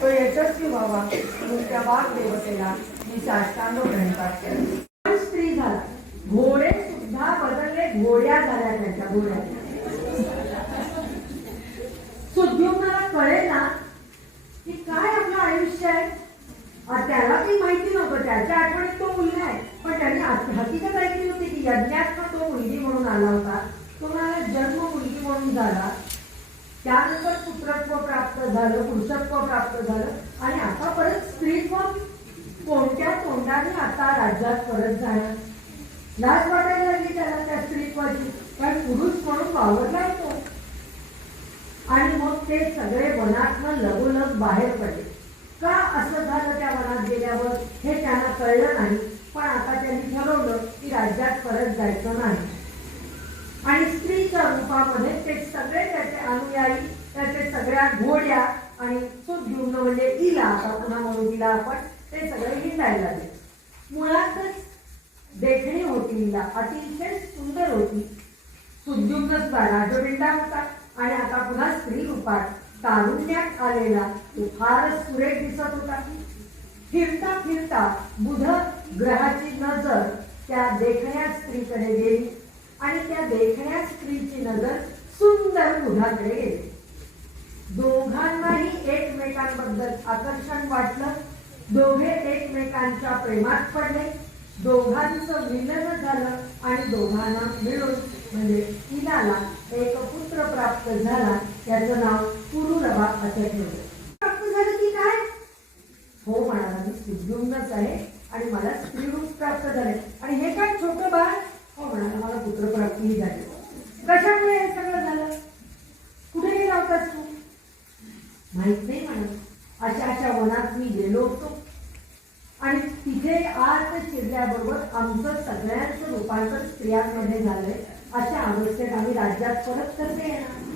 तो यशस्वी व्हावा म्हणून त्या वाघ देवतेला मी साष्टांग ग्रहण केला पण स्त्री झाला घोडे सुद्धा बदलले घोड्या झाल्या त्याच्या घोड्या सुद्युम्नाला कळेल ना की काय आपलं आयुष्य आहे आ, त्याला काही माहिती नव्हतं त्याच्या आठवणीत तो मुलगा आहे पण त्यांनी आत- हकीकत ऐकली होती की यज्ञात तो मुलगी म्हणून आला होता तो म्हणाला जन्म मुलगी म्हणून झाला त्यानंतर पुत्रत्व प्राप्त झालं पुरुषत्व प्राप्त झालं आणि आता परत स्त्रीत्व कोणत्या तोंडाने आता राज्यात परत जाणार लाज वाटायला लागली त्याला त्या स्त्रीत्वाची कारण पुरुष म्हणून वावरला तो आणि मग ते सगळे वनातनं लगोलग बाहेर पडले का असं झालं त्या वनात गेल्यावर हे त्यांना कळलं नाही पण आता त्यांनी ठरवलं की राज्यात परत जायचं नाही आणि स्त्रीच्या रूपामध्ये ते सगळे त्याचे अनुयायी त्याचे सगळ्या घोड्या आणि सुद्युम्न म्हणजे इला आता पुन्हा म्हणून तिला आपण ते सगळे हिंडायला लागले. मुळातच देखणी होती इला अतिशय सुंदर होती. सुद्युम्न राजबिंडा होता आणि आता पुन्हा स्त्री रूपात तारुण्यात आलेला तो फारच सुरेख दिसत होता. फिरता फिरता बुध ग्रहाची नजर त्या देखण्या स्त्रीकडे गेली. आणि त्या देखण्या स्त्रीची नजर सुंदर मुलाकडे गेली. दोघांनाही एकमेकांबद्दल आकर्षण वाटलं. दोघे एकमेकांच्या प्रेमात पडले. दोघांचं विलन झालं आणि दोघांना मिळून म्हणजे इलाला एक पुत्र प्राप्त झाला. त्याचं नाव पुरुरबा असे ठेवलं. प्राप्त झालं की काय? हो म्हणाला मी सुद्युम्नच आहे आणि मला स्त्रीरूप प्राप्त झाले आणि हे काय छोटं बाळ? हो म्हणाला मला पुत्रप्राप्ती झाली? कशामुळे हे सगळं झालं? कुठे गेला होतास तू? माहीत नाही म्हणा अशा अशा वनात मी गेलो होतो. आणि तिथे आत शिरल्याबरोबर आमचं सगळ्यांचं रूपांतर स्त्रियांमध्ये झालंय. अशा अवस्थेत आम्ही राज्यात परत करते येणार.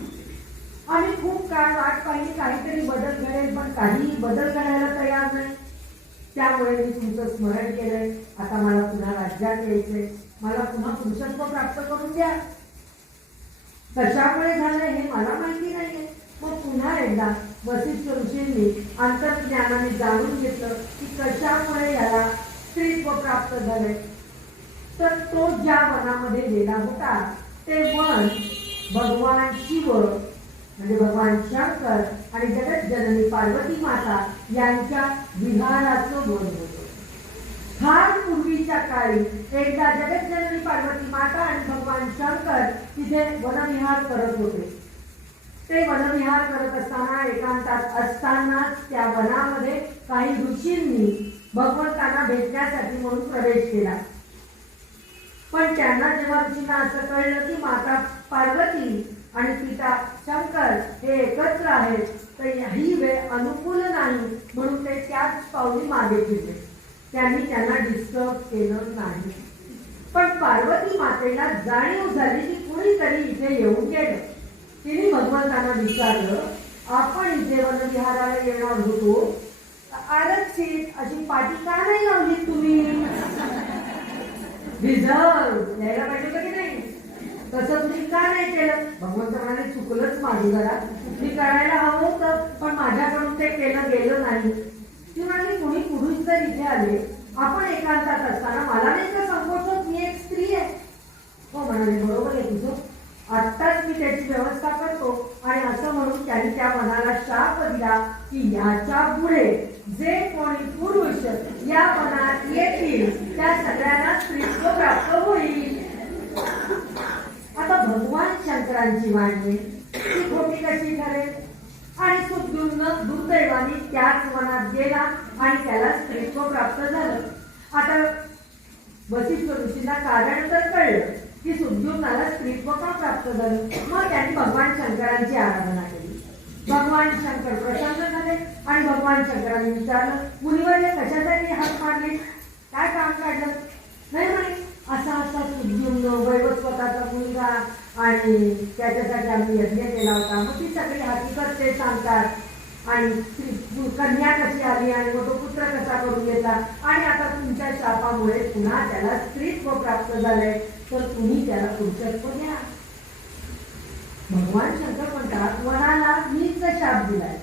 आम्ही खूप काळ वाट पाहिली काहीतरी बदल घडेल पण काहीही बदल करायला तयार नाही. त्यामुळे मी तुमचं स्मरण केलंय. आता मला पुन्हा राज्यात यायचंय. मला पुन्हा पुरुषत्व प्राप्त करून द्या. कशामुळे झालंय हे मला माहिती नाहीये. मग पुन्हा एकदा वसिष्ठ ऋषींनी अंतर्ज्ञानाने जाणून घेतलं की कशामुळे याला स्त्रीत्व प्राप्त झालंय. तर तो ज्या मनामध्ये गेला होता ते मन भगवान शिव म्हणजे भगवान शंकर आणि जगत जननी पार्वती माता यांच्या विहाराचं मन होतं. फार पूर्वीच्या काळी एकदा जगत जननी पार्वती माता आणि भगवान शंकर तिथे वनविहार करत होते. ते वनविहार करत असताना एकांतात असतानाच त्या वनामध्ये काही ऋषींनी भगवंतांना भेटण्यासाठी म्हणून प्रवेश केला. पण त्यांना जेव्हा ऋषींना असं कळलं की माता पार्वती आणि पिता शंकर हे एकत्र आहेत तर ही वेळ अनुकूल नाही म्हणून ते त्याच पावली मागे फिरले. त्यांनी त्यांना डिस्टर्ब केलं नाही. पण पार्वती मातेला जाणीव झाली की कुणीतरी इथे येऊन गेलं. तिने भगवंतांना विचारलं आपण इथे वनविहाराला येणार होतो. आरक्षित अशी पाठी का नाही लावली तुम्ही? रिझर्व यायला पाहिजे होतं की नाही? तसं तुम्ही का नाही केलं? भगवंत म्हणाले चुकलंच माझी जरा मी करायला हवं होतं पण माझ्याकडून ते केलं गेलं नाही. ती म्हणाली कोणी पुरुष जर इथे आले आपण एकांतात असताना मला नाही का संकोच होत मी एक स्त्री आहे. हो म्हणाले बरोबर आहे तुझं. आत्ताच मी त्याची व्यवस्था करतो. आणि असं म्हणून त्याने त्या मनाला शाप दिला की याच्यापुढे जे कोणी पुरुष या मनात येतील त्या सगळ्यांना स्त्रीत्व प्राप्त होईल. आता भगवान शंकरांची मांडणी ती खोटी कशी ठरेल? आणि सुद्युम्न दुर्दैवाने त्याच मनात गेला आणि त्याला स्त्रीत्व प्राप्त झालं. आता वशिष्ठ ऋषीला कारण तर कळलं की सुद्युम्नाला स्त्रीत्व का प्राप्त झालं? मग त्यांनी भगवान शंकरांची आराधना केली. भगवान शंकर प्रसन्न झाले आणि भगवान शंकरांनी विचारलं मुलीवर कशासाठी हात मारले? काय काम काढलं? नाही म्हणे असा असा सुद्युम्न आणि त्याच्यासाठी आम्ही यज्ञ केला होता. मग ती सगळी हकीकत ते सांगतात. आणि कन्या कशी आली आणि मग तो पुत्र कसा करून घेतला? आणि आता तुमच्या शापामुळे पुन्हा त्याला स्त्रीत्व प्राप्त झालंय. तर तुम्ही त्याला पुरुषत्व द्या. भगवान शंकर म्हणतात वनाला मीच शाप दिलाय.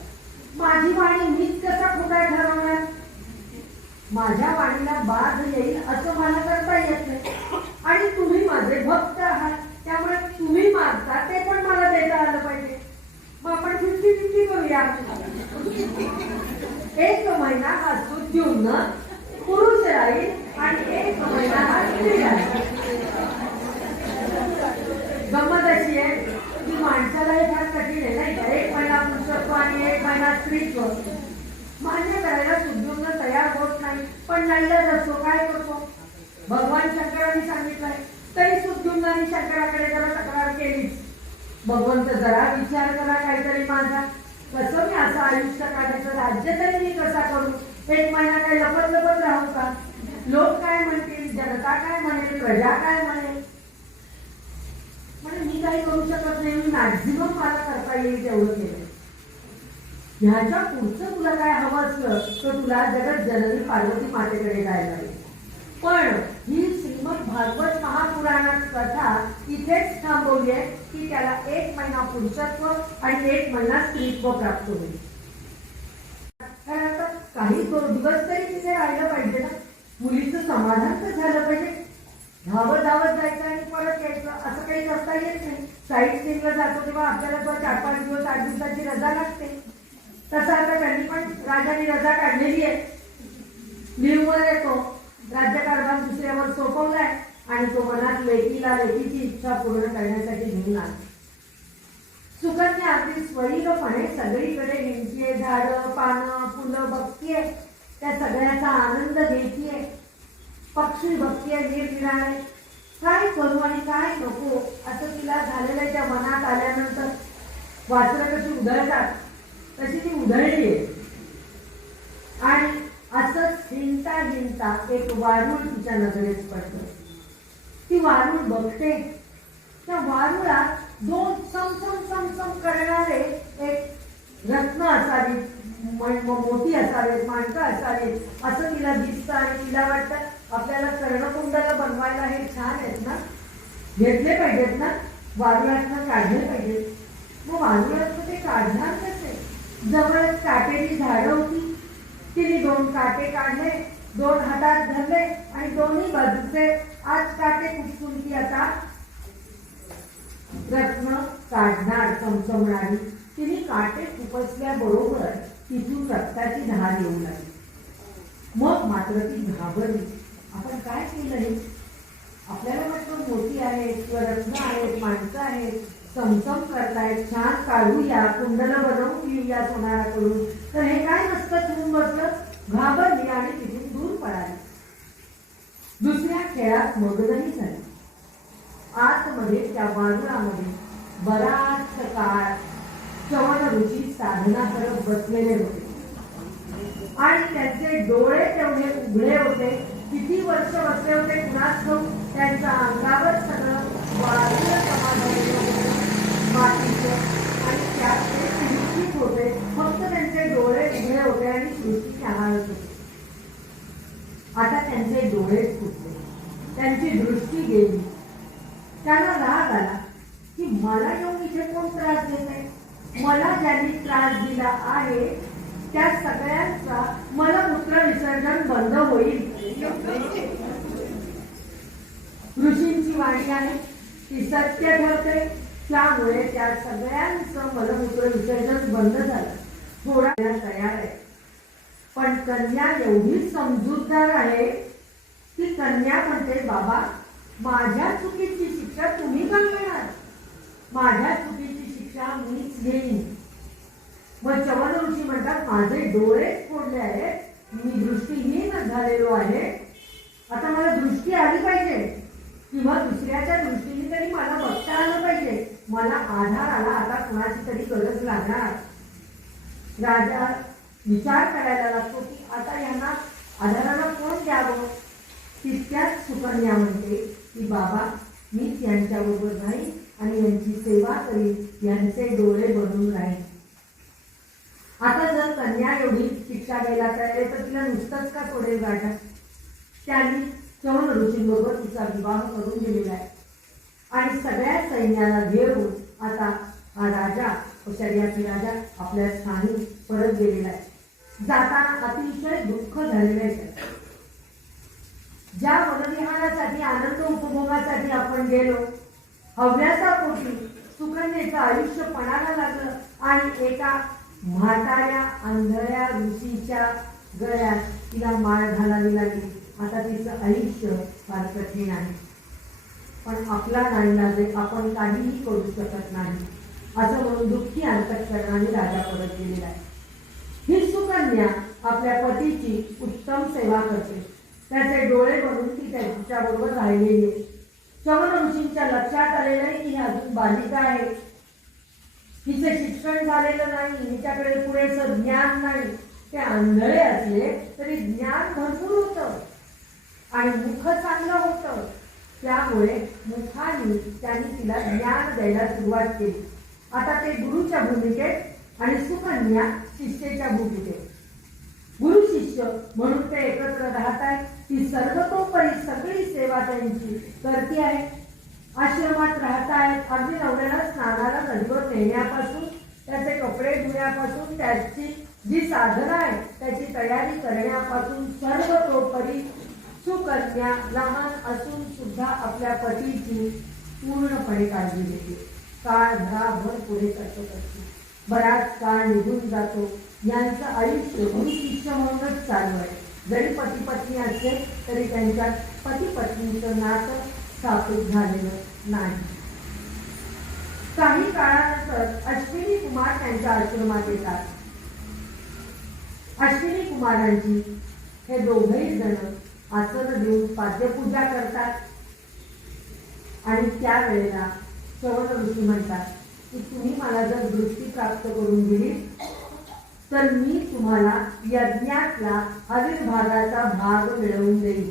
माझी वाणी मीच कसा खोटा ठरवणार? माझ्या वाणीला बाध येईल असं मला करता येत नाही. आणि तुम्ही माझे भक्त आहात. त्यामुळे तुम्ही मागता ते पण मला देता आलं पाहिजे. मग आपण फिफ्टी फिफ्टी करूया एक महिना हा सुद्युम्न पुरुष राहील आणि एक महिना हा स्त्री राहील गंमत अशी आहे की माणसाला हे फार कठीण आहे नाही का? एक महिना पुरुषत्व आणि एक महिना स्त्रीत्व. मान्य करायला सुद्युम्न तयार होत नाही पण नाहीलाच असतो काय करतो? भगवान शंकरांनी सांगितलंय तरी सुद्युम्नाने शंकराकडे जरा तक्रार केली. भगवंत जरा विचार करा काहीतरी माझा. कसं मी असं आयुष्य काढायचं? राज्य तरी मी कसा करू? एक महिना काय लपत लपत राहू का? लोक काय म्हणतील? जनता काय म्हणेल? प्रजा काय म्हणेल? म्हणजे मी काही करू शकत नाही. मी मॅक्झिमम मला करता येईल तेवढं केलं. ह्याच्या पुढचं तुला काय हवं असलं तर तुला जगत जननी पार्वती मातेकडे जायला लागेल पण ही मग भागवत महापुराणात कथा इथेच थांबवली आहे की त्याला एक महिना पुरुषत्व आणि एक महिना स्त्रीत्व प्राप्त होईल. कारण आता काही दिवस तरी तिथे राहिलं पाहिजे ना. मुलीचं समाधान तर झालं पाहिजे. धावत धावत जायचं आणि परत यायचं असं काही करता येत नाही. साईट सीनला जातो तेव्हा आपल्याला तो चार पाच दिवस आठ दिवसाची रजा लागते. तसं आता त्यांनी पण राजाने रजा काढलेली आहे. लिव्हवर येतो. राज्यकारभार दुसऱ्यावर सोपवलाय आणि तो मनात लेकीला लेकीची इच्छा पूर्ण करण्यासाठी घेऊन आला. सुकन्या अगदी स्वयंपणे सगळीकडे हिंडतीये झाडं पानं फुलं बघतीये. त्या सगळ्याचा आनंद घेतीये. पक्षी भक्तीय निरनिराळे काय करू आणि काय नको असं तिला झालेल्या त्या मनात आल्यानंतर वासरं कशी उधळतात तशी ती उधळली आहे आणि असंच हिंडता हिंडता एक वारूळ तिच्या नजरेत पडतं ती वारूळ बघते. त्या वारुळात दोन समसम समसम करणारे एक रत्न असावी मोठी असावेत माणसं असावेत असं तिला दिसतं आणि तिला वाटतं आपल्याला कर्णकुंडाला बनवायला हे छान आहेत ना? घेतले पाहिजेत ना? वारुळातनं काढले पाहिजेत. मग वारुळातनं ते काढणार कसे? जवळच काटेरी झाडं होती. तिने दोन काटे काढले दोन हातात धरले आणि दोन्ही बाजूचे आज काटे कुठून ती आता रत्न काढणार चमचमणारी तिने काटे खुपसल्याबरोबर तिथून रक्ताची धार येऊ लागली. मग मात्र ती घाबरली. आपण काय केलं हे? आपल्याला वाटतं मोठी आहेत किंवा रत्न आहेत माणसं आहेत चमचम करतायत छान काढूया कुंडलं बनवून घेऊया सोनाराकडून तर हे काय नसतं ठेवून बसलं? घाबरली आणि तिथून दूर पळाली दुसऱ्या खेळात मग्नही झाली. आतमध्ये त्या वारुळामध्ये बराच काळ चवन साधना करत बसलेले होते. आणि त्यांचे डोळे तेवढे उघडे होते. किती वर्ष बसले होते कुणास ठाऊक? त्यांच्या अंगावर सगळं वारुळ समाधान होते मातीचं आणि त्यात ते सुरक्षित होते फक्त त्यांचे डोळे उघडे होते आणि सृष्टी निहाळत होते आता त्यांचे डोळेच फुटले त्यांची दृष्टी गेली त्यांना राग आला की मला येऊन इथे कोण त्रास देत आहे मला ज्यांनी त्रास दिला आहे त्या सगळ्यांचा मला मूत्र विसर्जन बंद होईल. ऋषींची वाणी आहे ती सत्य ठरते त्यामुळे त्या सगळ्यांचं मलमूत्र विसर्जन बंद झालं. थोडा तयार आहे. पण कन्या एवढी समजूतदार आहे की कन्या म्हणते बाबा माझ्या चुकीची शिक्षा तुम्ही का माझ्या चुकीची शिक्षा मीच घेईन. मग चवन ऋषी म्हणतात माझे डोळेच फोडले आहेत मी दृष्टीहीन झालेलो आहे. आता मला दृष्टी आली पाहिजे किंवा दुसऱ्याच्या दृष्टीने तरी मला बघता आलं पाहिजे. मला आधार आला आता कुणाची तरी गरज लागणार. राजा विचार करायला लागतो की आता यांना आधाराला कोण द्यावं? तितक्याच सुकन्या म्हणते की बाबा मीच यांच्याबरोबर नाही आणि यांची सेवा करीन यांचे डोळे बनून राहील. आता घ्यायला तयार तर तिला नुसतंच का सोडेल गाठा त्यांनी चवन ऋषींबरोबर तिचा विवाह करून दिलेला आहे. आणि सगळ्या सैन्याला घेऊन आता हा राजा शर्याची राजा आपल्या स्थानी परत गेलेला आहे. जाताना अतिशय दुःख झालेलं आहे. ज्या वनविहारासाठी आनंद उपभोगासाठी आपण गेलो हव्यासा पोटी सुकन्येचं आयुष्य पणाला लागलं आणि एका म्हाताऱ्या आंधळ्या ऋषीच्या गळ्यात तिला माळ घालावी लागली. आता तिचं आयुष्य फार कठीण आहे. पण आपला नाईलाज आपण काहीही करू शकत नाही असं म्हणून दुःखी अंतकरणाने राजा परत गेलेला आहे. ही सुकन्या आपल्या पतीची उत्तम सेवा करते. त्याचे डोळे बनून ती त्याच्याबरोबर राहिलेली आहे ऋषींच्या लक्षात आलेलं आहे की ही अजून बालिका आहे हिचे शिक्षण झालेलं नाही हिच्याकडे पुरेसं ज्ञान नाही. ते आंधळे असले तरी ज्ञान भरपूर होतं. आणि मुख चांगलं होतं. त्यामुळे मुखाने त्यांनी तिला ज्ञान द्यायला सुरुवात केली. आता ते गुरुच्या भूमिकेत आणि सुकन्या शिष्येच्या भूमिकेत. गुरु शिष्य म्हणून ते एकत्र राहत आहेत ती सर्वतोपरी सगळी सेवा त्यांची करते आहे. आश्रमात राहत आहेत अगदी नवऱ्याला स्नानाला नदीवर नेण्यापासून त्याचे कपडे धुण्यापासून त्याची जी साधनं आहे त्याची तयारी करण्यापासून सर्वतोपरी सुकन्या लहान असून सुद्धा आपल्या पतीची पूर्णपणे काळजी घेते. काळ भराभर पुढे कसं करते. बराच काळ निघून जातो. यांचं आयुष्य गुरुशिष्य म्हणूनच चालू आहे. जरी पती पत्नी असले तरी त्यांच्यात पती पत्नीचं नातं स्थापित झालेलं नाही. काही काळानंतर अश्विनी कुमार त्यांच्या आश्रमात येतात. अश्विनी कुमारांची हे दोघही जण आसन देऊन पाद्यपूजा करतात. आणि त्यावेळेला श्रवण ऋषी म्हणतात की तुम्ही मला जर दृष्टी प्राप्त करून दिली तर मी तुम्हाला यज्ञातला आविर्भागाचा भाग मिळवून देईन.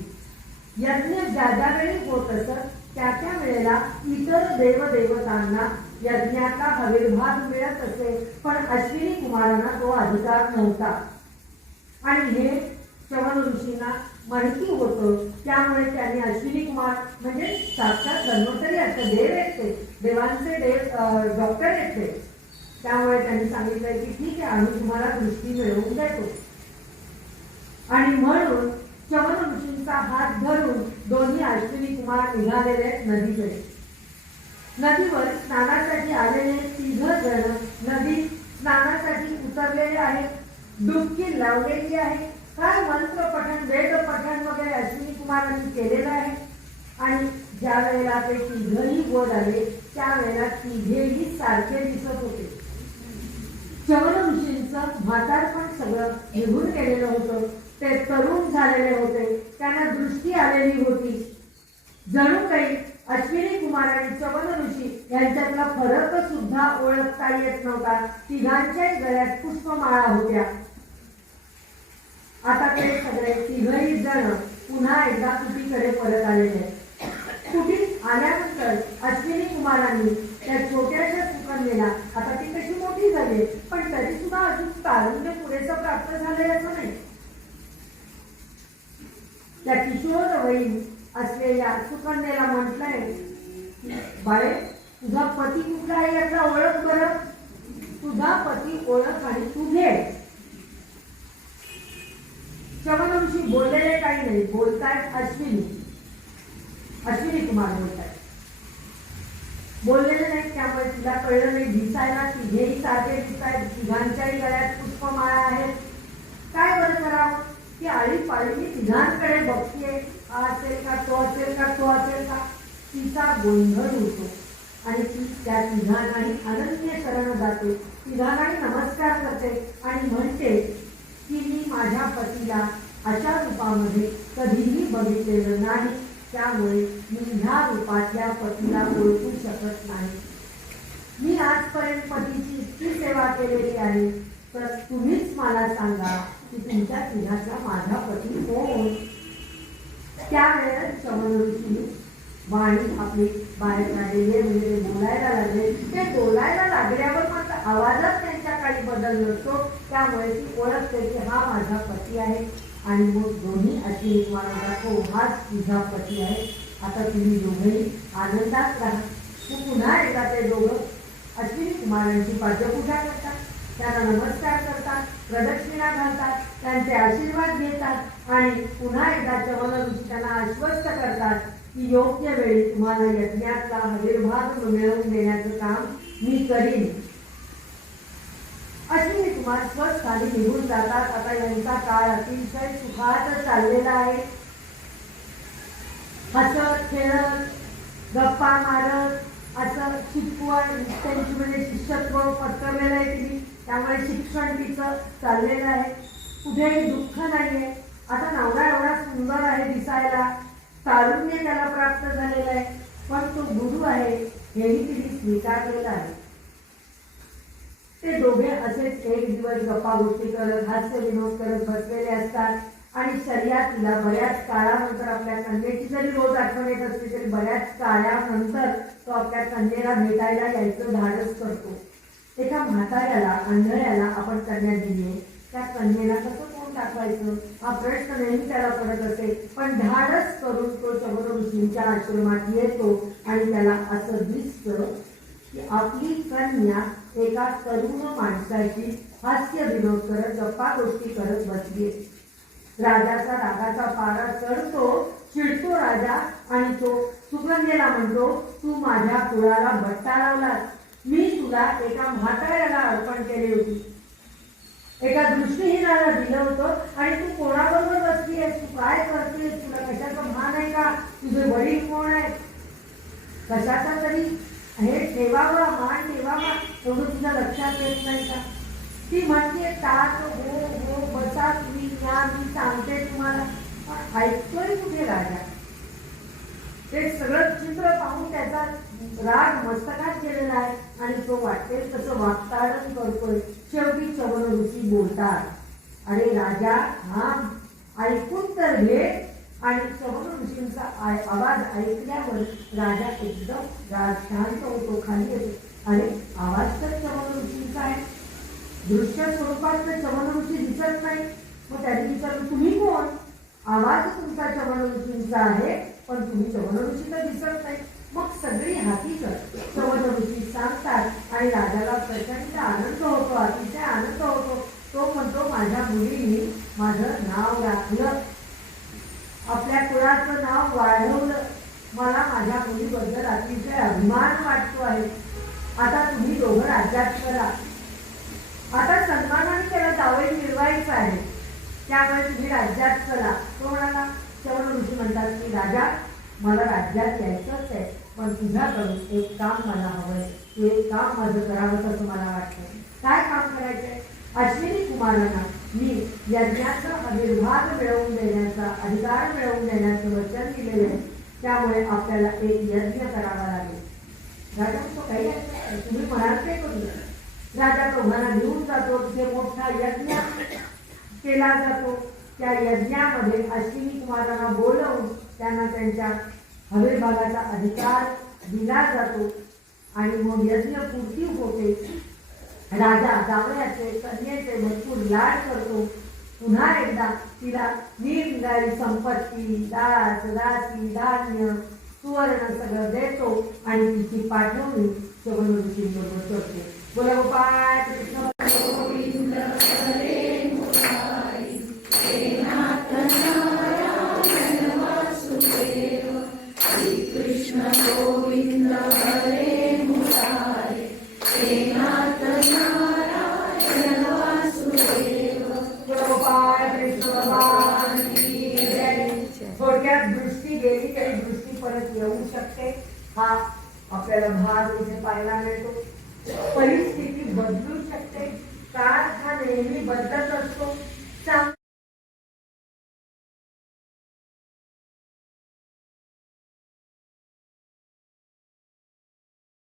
यज्ञ ज्या ज्या वेळी होत असत त्या त्या वेळेला इतर देवदेवतांना यज्ञाचा आविर्भाग मिळत असे पण अश्विनी कुमारांना तो अधिकार नव्हता. आणि हे श्रवण ऋषींना माहिती होतं त्यामुळे त्यांनी अश्विनी कुमार म्हणजे साक्षात धर्मोत्तरी असं देव येते देवांचे देव डॉक्टर येते. त्यामुळे त्यांनी सांगितलं की ठीक आहे आम्ही तुम्हाला दृष्टी मिळवून देतो. आणि म्हणून चमन ऋषींचा हात धरून दोन्ही अश्विनी कुमार निघालेले आहेत नदीकडे. नदीवर स्नानासाठी आलेले तिघ जण नदी स्नानासाठी उतरलेले आहेत. डुबकी लावलेली आहे. काय मंत्र पठण वेद पठण वगैरे अश्विनी कुमारांनी केलेलं आहे? आणि ज्या वेळेला ते तिघही गोल आले त्यावेळेला तिघेही सारखे दिसत होते. चवन ऋषींचं म्हातारपण सगळं निघून गेलेलं होतं ते तरुण झालेले होते त्यांना दृष्टी आलेली होती. जणू काही अश्विनी कुमार आणि चवन ऋषी यांच्यातला फरक सुद्धा ओळखता येत नव्हता. तिघांच्याही गळ्यात पुष्पमाळा होत्या. आता ते सगळे तिघही जण पुन्हा एकदा कुटीकडे परत आलेले. कुठी कुटीत आल्यानंतर अश्विनी कुमारांनी त्या छोट्याशा सुकन्येला आता ती कशी मोठी झाली पण तरी सुद्धा अजून तारुण्य पुरेसं प्राप्त झालंय असं नाही. त्या किशोर वयीन असलेल्या सुकन्याला म्हटलंय बाळे तुझा पती कुठला आहे याचा ओळख बरं? तुझा पती ओळख आणि तू घे. श्रवणवंशी बोललेले काही नाही. बोलतायत अश्विनी. अश्विनी कुमार बोलतायत. बोललेले नाही त्यामुळे तिला कळलं नाही दिसायला तिघेही सारखे दिसतायत तिघांच्याही गळ्यात पुष्पमाळा आहेत काय बरं करावं? ती आळी पाळी तिघांकडे बघतीये. हा असेल का तो असेल का तो असेल का? तिचा गोंधळ होतो आणि ती त्या तिघांनाही अनन्य शरण जाते. तिघांनाही नमस्कार करते आणि म्हणते की मी माझ्या पतीला अशा रूपामध्ये कधीही बघितलेलं नाही. त्यामुळे मी ह्या रूपातल्या पतीला ओळखू शकत नाही. मी आजपर्यंत पतीची इतकी सेवा केलेली आहे तर तुम्हीच मला सांगा की तुमच्या तिघातला माझा पती कोण त्यावेळेस श्रवण वाणी आपली बाहेर काढलेली म्हणजे बोलायला लागले. ते बोलायला लागल्यावर मात्र आवाजात त्यांच्या काही बदल बदल नसतो. त्यामुळे ती ओळखते की हा माझा पती आहे. आणि मग दोन्ही अशी कुमारांचा तो हो, हाच तुझा पती आहे. आता तुम्ही दोघेही आनंदात राहा. तू पुन्हा एकदा ते दोघं अश्विनी कुमारांची पाद्यपूजा करतात. त्यांना नमस्कार करतात प्रदक्षिणा घालतात त्यांचे आशीर्वाद घेतात आणि पुन्हा एकदा चवनरुषी त्यांना आश्वस्त करतात की योग्य वेळी तुम्हाला यज्ञातला हवीर्भाग मिळवून देण्याचं काम मी करीन. अश्विनी कुमार खाली निघून जातात. आता यांचा काळ अतिशय सुखात चाललेला आहे. हसत खेळत गप्पा मारत असं शिकवण त्यांची म्हणजे शिष्यत्व पत्करलेलं आहे तिने. त्यामुळे शिक्षण तिचं चाललेलं आहे. कुठेही दुःख नाहीये. आता नवरा एवढा सुंदर आहे दिसायला. तारुण्य त्याला प्राप्त झालेलं आहे. पण तो गुरु आहे हेही तिने स्वीकारलेला आहे. ते दोघे असेच एक दिवस गप्पा गोष्टी करत हास्य विनोद करत बसलेले असतात. आणि शर्यातीला बऱ्याच काळानंतर आपल्या कन्येची जरी रोज आठवण येत असली तरी बऱ्याच काळानंतर तो आपल्या कन्येला भेटायला यायचं धाडस करतो. एका म्हाताऱ्याला आंधळ्याला आपण कन्या दिली त्या कन्येला कसं कोण टाकवायचं हा प्रश्न नेहमी त्याला पडत असे पण धाडस करून तो चमन ऋषींच्या आश्रमात येतो आणि त्याला असं दिसतं की आपली कन्या एका तरुण माणसाची हास्य विनोद करत गप्पा गोष्टी करत बसली. राजाचा रागाचा पारा चढतो चिडतो राजा आणि तो सुगंधेला म्हणतो तू माझ्या कुळाला बट्टा लावलास. मी तुला एका म्हाताऱ्याला अर्पण केली होती. एका दृष्टीहीनाला दिलं होतं आणि तू कोणाबरोबर बसली आहेस तू काय करतेस तुला कशाचा भान आहे का? तुझे वडील कोण आहे कशाचा तरी हे ठेवावा मान ठेवावा एवढं तुझ्या लक्षात येत नाही का? ती म्हणते तात हो हो बसा तुम्ही या मी सांगते तुम्हाला. पण ऐकतोय कुठे राजा? ते सगळं चित्र पाहून त्याचा राग मस्तकात केलेला आहे आणि तो वाटेल तसं वाक्तारण करतोय. शेवटी चवन ऋषी बोलतात अरे राजा हा ऐकून तर घे. आणि चवन ऋषींचा आवाज ऐकल्यावर राजा एकदम शांत होतो खाली येतो. आणि आवाज तर चवन ऋषींचा आहे. दृश्य स्वरूपात तर चवन ऋषी दिसत नाही. मग त्यांनी विचारलं तुम्ही कोण? आवाज तुमचा चवन ऋषींचा आहे पण तुम्ही चवन ऋषी तर दिसत नाही. मग सगळी हकीकत चवन ऋषी सांगतात आणि राजाला प्रचंड आनंद होतो अतिशय आनंद होतो. तो म्हणतो माझ्या मुलीने माझं नाव राखलं. आपल्या कुळाचं नाव वाढवलं. मला माझ्या मुलीबद्दल अतिशय अभिमान वाटतो आहे. आता तुम्ही दोघं राज्यात करा आता सन्मानाने त्याला दावे मिळवायचं आहे. त्यामुळे तुम्ही राज्यात चला. तो म्हणाला चवन ऋषी म्हणतात की राजा मला राज्यात यायचंच आहे. पण तुझ्याकडून एक काम मला हवंय. तू एक काम माझं करावं असं मला वाटतं काय काम करायचंय? अश्विनी कुमारांना मी यज्ञाचा आविर्भाव मिळवून देण्याचा अधिकार मिळवून देण्याचं वचन दिलेलं आहे. त्यामुळे आपल्याला एक यज्ञ करावा लागेल. राजा तो काही तुम्ही म्हणाल ते करू राजा दोघांना घेऊन जातो. तिथे मोठा यज्ञ केला जातो त्या यज्ञामध्ये अश्विनी कुमारांना बोलवून त्यांना त्यांच्या हवेभागाचा अधिकार दिला जातो. आणि मग यज्ञ पूर्ती होते. राजा जावयाचे कन्येचे भरपूर लाड करतो. पुन्हा एकदा तिला निरनिराळी संपत्ती दास दासी धान्य सुवर्ण सगळं देतो आणि तिची पाठवणी चवन बरोबर करतो बोला गोपाळ कृष्ण